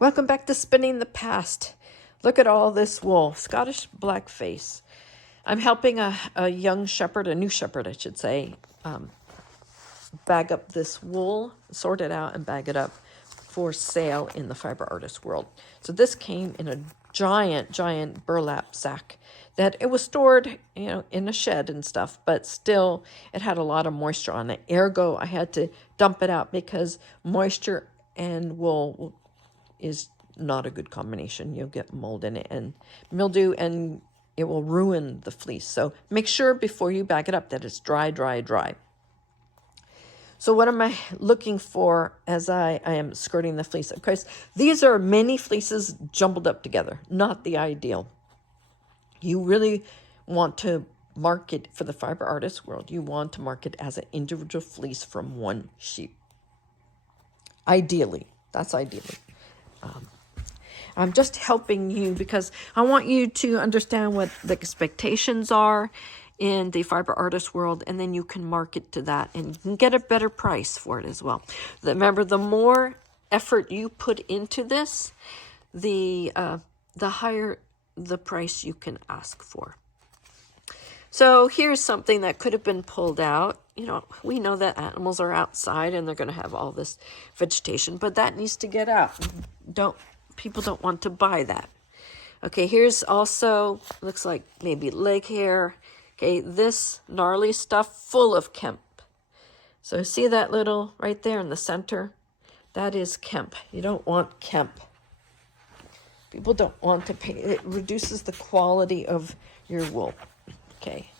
Welcome back to Spinning the Past. Look at all this wool. Scottish Blackface. I'm helping a young shepherd, a new shepherd, I should say, bag up this wool, sort it out, and bag it up for sale in the fiber artist world. So this came in a giant burlap sack that it was stored, in a shed and stuff, but still it had a lot of moisture on it. Ergo, I had to dump it out because moisture and wool is not a good combination. You'll get mold in it and mildew, and it will ruin the fleece. So make sure before you bag it up that it's dry. So what am I looking for as I am skirting the fleece? Of course, these are many fleeces jumbled up together. Not the ideal. You really want to market for the fiber artist world. You want to market as an individual fleece from one sheep. Ideally. That's ideally. I'm just helping you because I want you to understand what the expectations are in the fiber artist world, and then you can market to that and you can get a better price for it as well. Remember, the more effort you put into this, the higher the price you can ask for. So here's something that could have been pulled out. We know that animals are outside and they're going to have all this vegetation, but that needs to get out. People don't want to buy that. Okay, here's also, looks like maybe leg hair. Okay, this gnarly stuff full of kemp. So see that little right there in the center? That is kemp. You don't want kemp. People don't want to pay. It reduces the quality of your wool. Okay.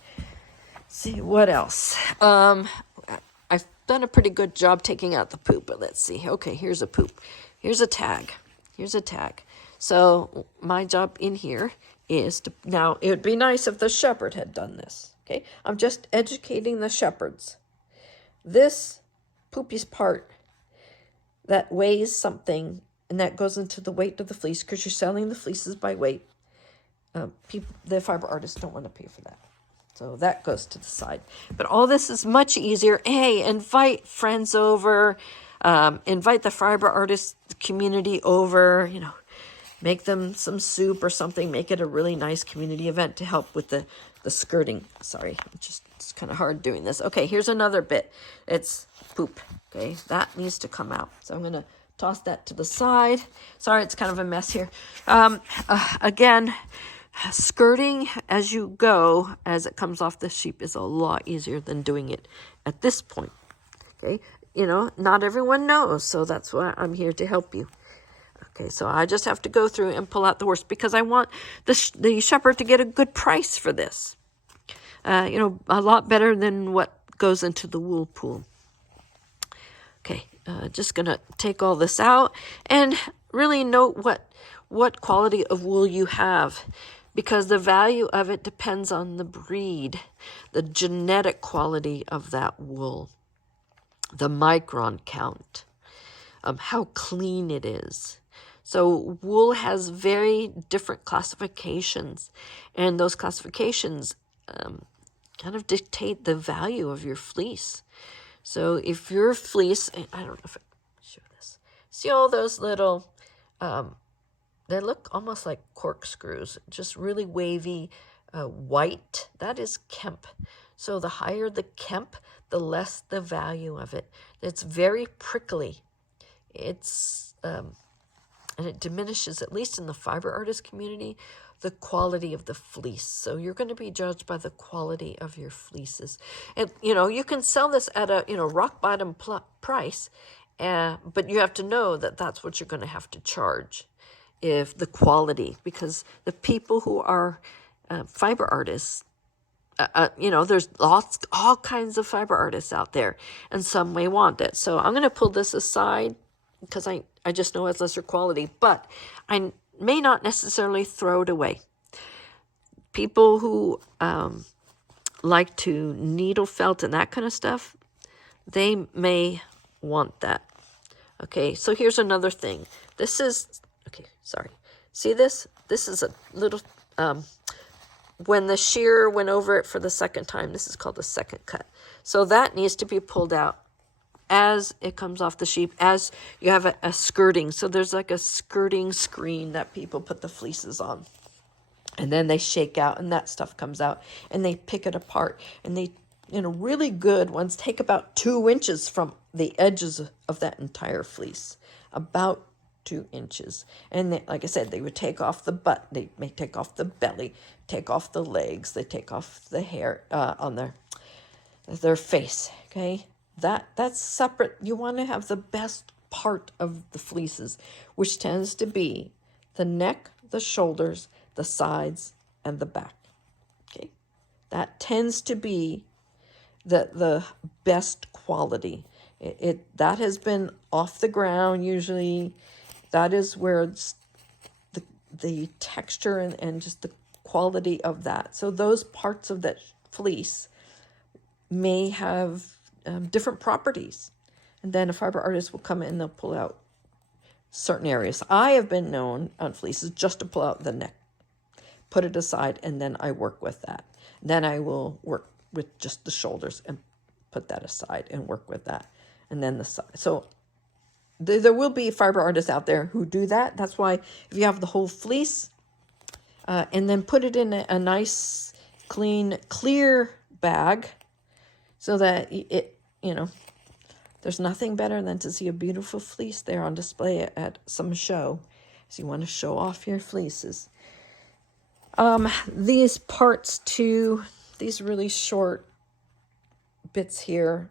See, what else? I've done a pretty good job taking out the poop, but let's see. Okay, here's a poop. Here's a tag. So my job in here is to, now it would be nice if the shepherd had done this. Okay, I'm just educating the shepherds. This poopy part that weighs something, and that goes into the weight of the fleece, because you're selling the fleeces by weight. The fiber artists don't want to pay for that. So that goes to the side. But all this is much easier. Hey, invite friends over. Invite the fiber artist community over. Make them some soup or something. Make it a really nice community event to help with the skirting. Sorry, it's kind of hard doing this. Okay, here's another bit. It's poop. Okay, that needs to come out. So I'm going to toss that to the side. Sorry, it's kind of a mess here. Again, skirting as you go, as it comes off the sheep, is a lot easier than doing it at this point. Okay, not everyone knows, so that's why I'm here to help you. Okay, so I just have to go through and pull out the horse because I want the shepherd to get a good price for this. A lot better than what goes into the wool pool. Okay, just gonna take all this out and really note what quality of wool you have, because the value of it depends on the breed, the genetic quality of that wool, the micron count, how clean it is. So wool has very different classifications, and those classifications kind of dictate the value of your fleece. So if your fleece, I don't know if I can show this. See all those little, they look almost like corkscrews, just really wavy, white. That is kemp. So the higher the kemp, the less the value of it. It's very prickly. And it diminishes, at least in the fiber artist community, the quality of the fleece. So you're going to be judged by the quality of your fleeces. And, you can sell this at a, rock bottom price, but you have to know that that's what you're going to have to charge, if the quality, because the people who are fiber artists, there's all kinds of fiber artists out there, and some may want it. So I'm going to pull this aside because I just know it's lesser quality, but I may not necessarily throw it away. People who like to needle felt and that kind of stuff, they may want that. Okay, so here's another thing. This is, okay, sorry. See this? This is a little, when the shearer went over it for the second time, this is called the second cut. So that needs to be pulled out. as it comes off the sheep, as you have a skirting. So there's like a skirting screen that people put the fleeces on. And then they shake out and that stuff comes out and they pick it apart. And they, really good ones take about 2 inches from the edges of that entire fleece. About 2 inches. And they, like I said, they would take off the butt. They may take off the belly, take off the legs. They take off the hair on their face. Okay. That's separate. You want to have the best part of the fleeces, which tends to be the neck, the shoulders, the sides, and the back. Okay, that tends to be the best quality. That has been off the ground usually. That is where it's the texture and just the quality of that. So those parts of that fleece may have different properties. And then a fiber artist will come in and they'll pull out certain areas. I have been known on fleeces just to pull out the neck, put it aside, and then I work with that. Then I will work with just the shoulders and put that aside and work with that. And then the side. So there will be fiber artists out there who do that. That's why if you have the whole fleece and then put it in a nice, clean, clear bag so that it, there's nothing better than to see a beautiful fleece there on display at some show. So you want to show off your fleeces. These parts too, these really short bits here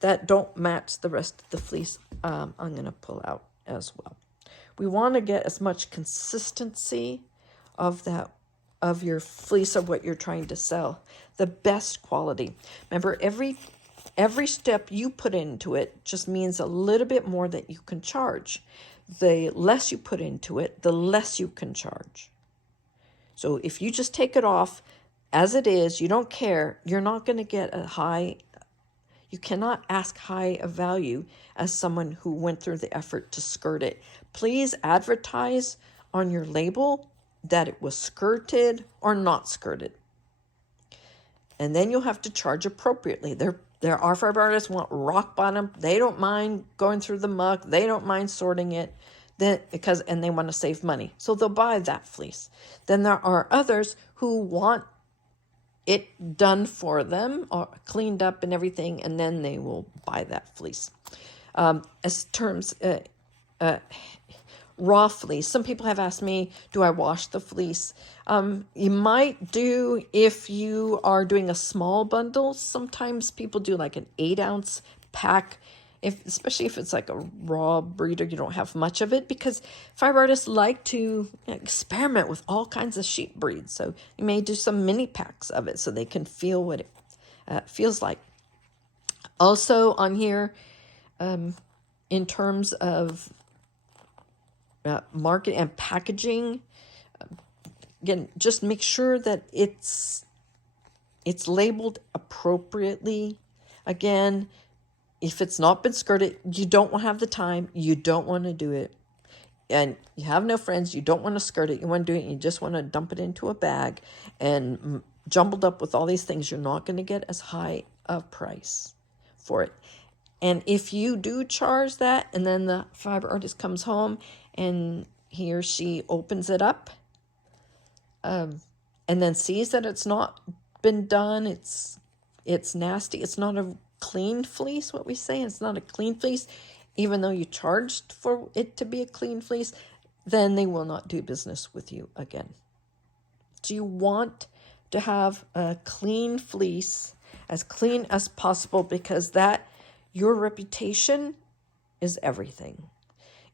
that don't match the rest of the fleece, I'm going to pull out as well. We want to get as much consistency of your fleece of what you're trying to sell. The best quality. Remember, every step you put into it just means a little bit more that you can charge. The less you put into it, the less you can charge. So if you just take it off as it is, you don't care, you're not going to get you cannot ask high a value as someone who went through the effort to skirt it. Please advertise on your label that it was skirted or not skirted. And then you'll have to charge appropriately. There are fiber artists who want rock bottom. They don't mind going through the muck. They don't mind sorting it. And they want to save money. So they'll buy that fleece. Then there are others who want it done for them or cleaned up and everything, and then they will buy that fleece. As terms raw fleece, some people have asked me, do I wash the fleece? You might do if you are doing a small bundle. Sometimes people do like an 8-ounce pack, especially if it's like a raw breeder, you don't have much of it, because fiber artists like to experiment with all kinds of sheep breeds. So you may do some mini packs of it so they can feel what it feels like. Also on here, in terms of market and packaging, again, just make sure that it's labeled appropriately. Again, if it's not been skirted, you don't want to have the time, you don't want to do it, and you have no friends, you don't want to skirt it, you want to do it, you just want to dump it into a bag and jumbled up with all these things, you're not going to get as high a price for it. And if you do charge that, and then the fiber artist comes home and he or she opens it up, and then sees that it's not been done, it's nasty, it's not a clean fleece, what we say, it's not a clean fleece, even though you charged for it to be a clean fleece, then they will not do business with you again. So you want to have a clean fleece, as clean as possible, because your reputation is everything.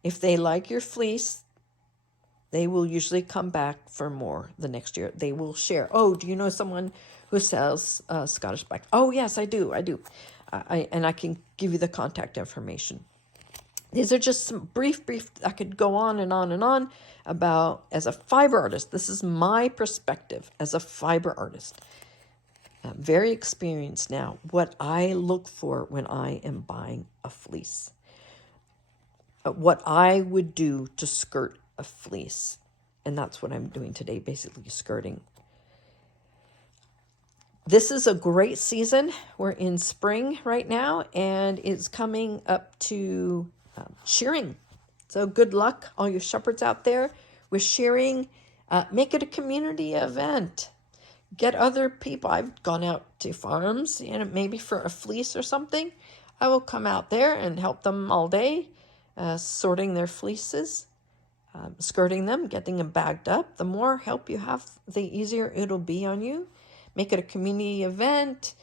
If they like your fleece, they will usually come back for more the next year. They will share. Oh, do you know someone who sells Scottish Black? Oh, yes, I do. And I can give you the contact information. These are just some brief, I could go on and on and on about, as a fiber artist, this is my perspective as a fiber artist. I'm very experienced now, what I look for when I am buying a fleece. What I would do to skirt a fleece. And that's what I'm doing today, basically skirting. This is a great season. We're in spring right now, and it's coming up to shearing. So good luck, all you shepherds out there with shearing. Make it a community event. Get other people. I've gone out to farms, maybe for a fleece or something. I will come out there and help them all day, sorting their fleeces, skirting them, getting them bagged up. The more help you have, the easier it'll be on you. Make it a community event.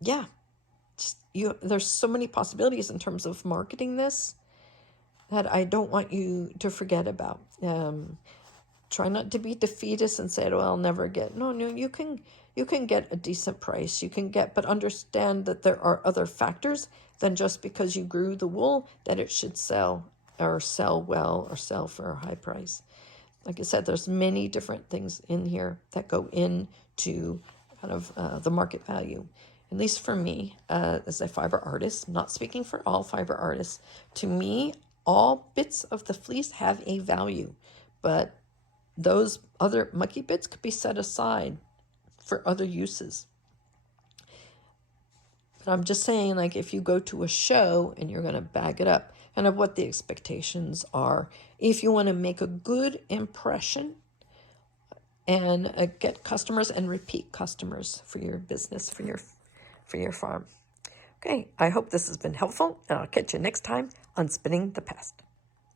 Yeah, there's so many possibilities in terms of marketing this that I don't want you to forget about. Try not to be defeatist and say, well, I'll never get. No, you can get a decent price. You can get, but understand that there are other factors than just because you grew the wool that it should sell or sell well or sell for a high price. Like I said, there's many different things in here that go into kind of the market value. At least for me, as a fiber artist, not speaking for all fiber artists, to me, all bits of the fleece have a value, but those other mucky bits could be set aside for other uses. But I'm just saying, like, if you go to a show and you're going to bag it up, kind of what the expectations are. If you want to make a good impression and get customers and repeat customers for your business, for your farm. Okay, I hope this has been helpful, and I'll catch you next time on Spinning the Past.